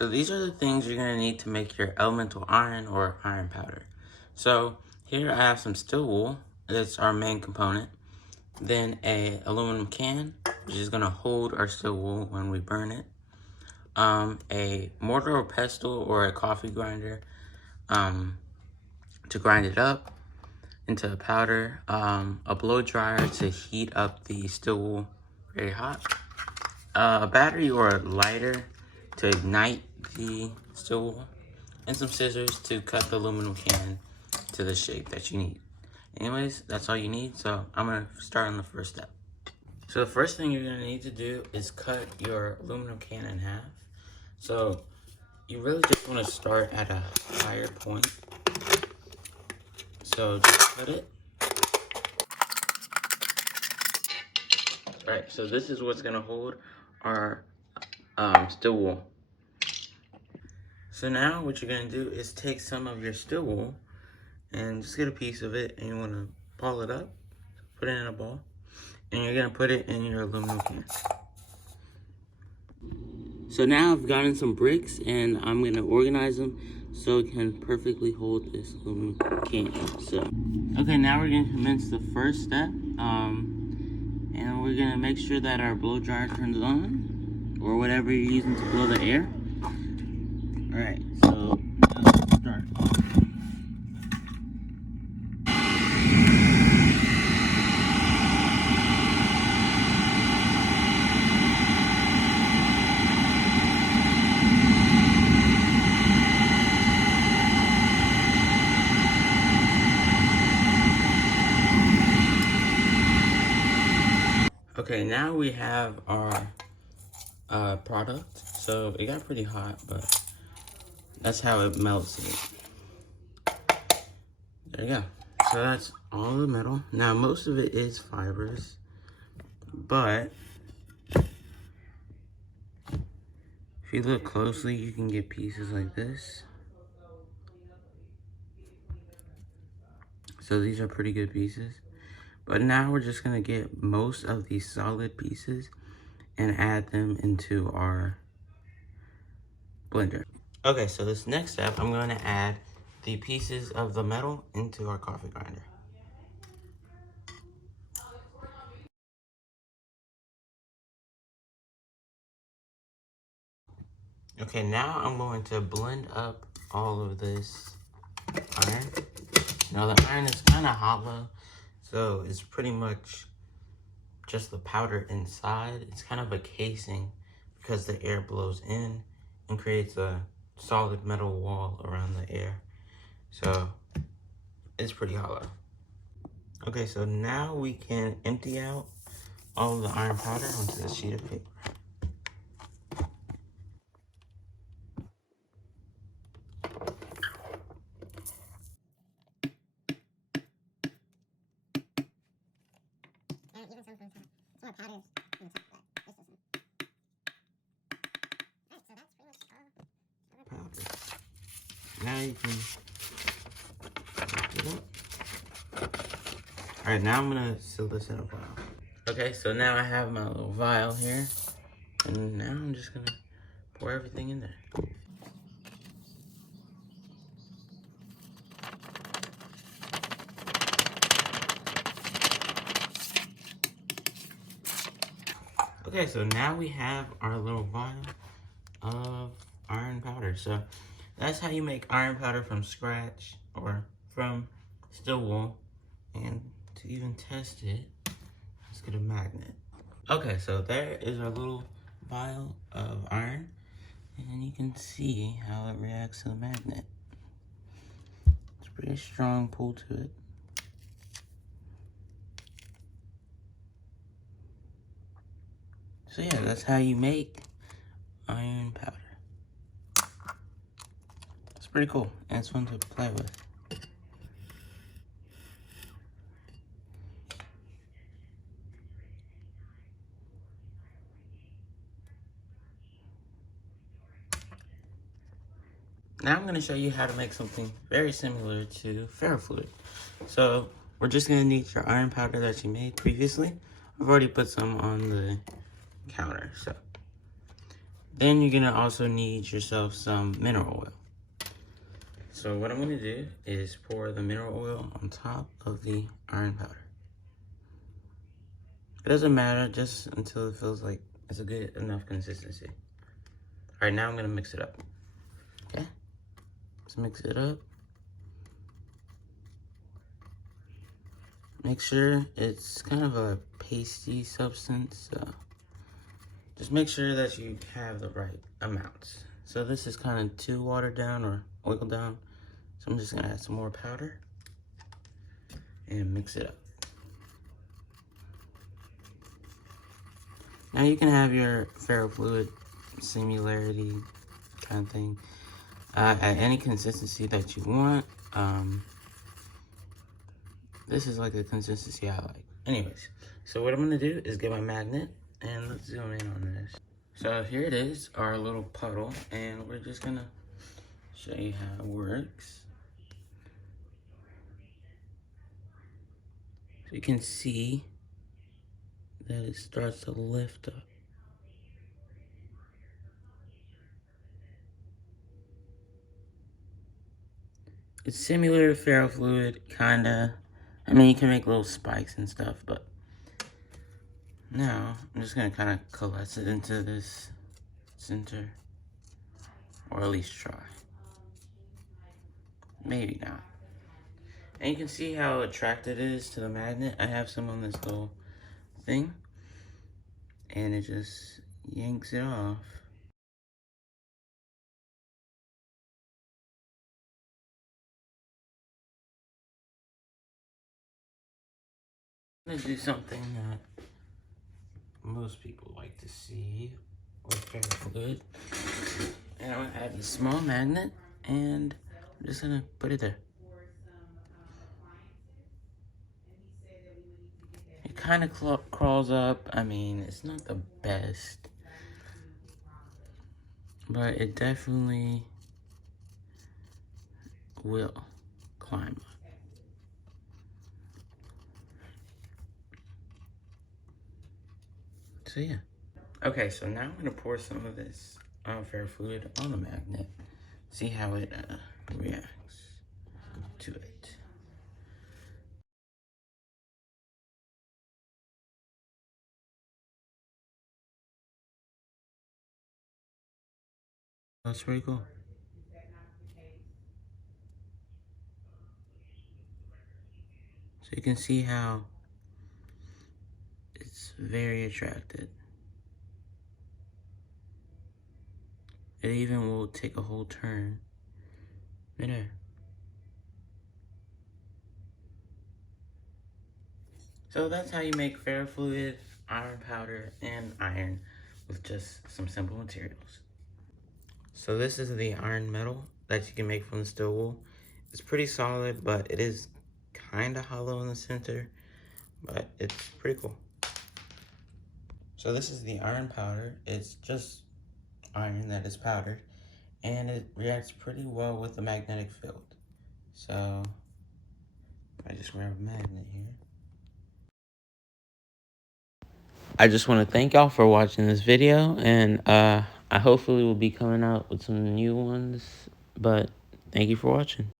So these are the things you're going to need to make your elemental iron or iron powder. So here I have some steel wool. That's our main component. Then a aluminum can, which is going to hold our steel wool when we burn it. A mortar or pestle or a coffee grinder to grind it up into a powder. A blow dryer to heat up the steel wool very hot. A battery or a lighter to ignite the steel wool, and some scissors to cut the aluminum can to the shape that you need. Anyways, that's all you need, so I'm going to start on the first step. So the first thing you're going to need to do is cut your aluminum can in half. So you really just want to start at a higher point. So just cut it. Alright, so this is what's going to hold our steel wool. So now what you're going to do is take some of your steel wool and just get a piece of it, and you want to ball it up, put it in a ball, and you're going to put it in your aluminum can. So now I've gotten some bricks and I'm going to organize them so it can perfectly hold this aluminum can. So, okay, now we're going to commence the first step, and we're going to make sure that our blow dryer turns on, or whatever you're using to blow the air. Alright, so let's start. Okay, now we have our product. So it got pretty hot, but that's how it melts it. There you go. So that's all the metal. Now most of it is fibers, but if you look closely, you can get pieces like this. So these are pretty good pieces. But now we're just gonna get most of these solid pieces and add them into our blender. Okay, so this next step, I'm going to add the pieces of the metal into our coffee grinder. Okay, now I'm going to blend up all of this iron. Now the iron is kind of hollow, so it's pretty much just the powder inside. It's kind of a casing because the air blows in and creates a solid metal wall around the air. So it's pretty hollow. Okay, so now we can empty out all of the iron powder onto this sheet of paper. Some powder on the top, but this doesn't. Alright, so that's pretty much all. Powder. Now you can wrap it up. Alright, now I'm gonna seal this in a vial. Okay, so now I have my little vial here, and now I'm just gonna pour everything in there. Okay, so now we have our little vial of iron powder. So that's how you make iron powder from scratch or from steel wool. And to even test it, let's get a magnet. Okay, so there is our little vial of iron, and you can see how it reacts to the magnet. It's a pretty strong pull to it. So yeah, that's how you make iron powder. It's pretty cool, and it's fun to play with. Now I'm going to show you how to make something very similar to Ferrofluid. So we're just going to need your iron powder that you made previously. I've already put some on the counter. So Then you're gonna also need yourself some mineral oil. So what I'm gonna do is pour the mineral oil on top of the iron powder. It doesn't matter, just until it feels like it's a good enough consistency. All right, now I'm gonna mix it up. Okay, let's mix it up. Make sure it's kind of a pasty substance, so just make sure that you have the right amounts. So this is kind of too watered down or oiled down, so I'm just gonna add some more powder and mix it up. Now you can have your ferrofluid similarity kind of thing at any consistency that you want. This is like the consistency I like. Anyways, so what I'm gonna do is get my magnet and let's zoom in on this. So here it is, our little puddle, and we're just gonna show you how it works. So you can see that it starts to lift up. It's similar to ferrofluid, kinda. I mean, you can make little spikes and stuff, but now I'm just gonna kind of coalesce it into this center, or at least try. Maybe not. And you can see how attracted it is to the magnet. I have some on this little thing, and it just yanks it off. I'm gonna do something that most people like to see with Ferrofluid. And I'm gonna add a small magnet, and I'm just gonna put it there. It kind of crawls up. I mean, it's not the best, but it definitely will climb up. So yeah. Okay, so now I'm gonna pour some of this ferrofluid on the magnet. See how it reacts to it. That's pretty cool. So you can see how it's very attracted. It even will take a whole turn midair. So that's how you make ferrofluid, iron powder, and iron with just some simple materials. So this is the iron metal that you can make from the steel wool. It's pretty solid, but it is kind of hollow in the center, but it's pretty cool. So this is the iron powder. It's just iron that is powdered, and it reacts pretty well with the magnetic field. So I just grab a magnet here. I just want to thank y'all for watching this video, and I hopefully will be coming out with some new ones, but thank you for watching.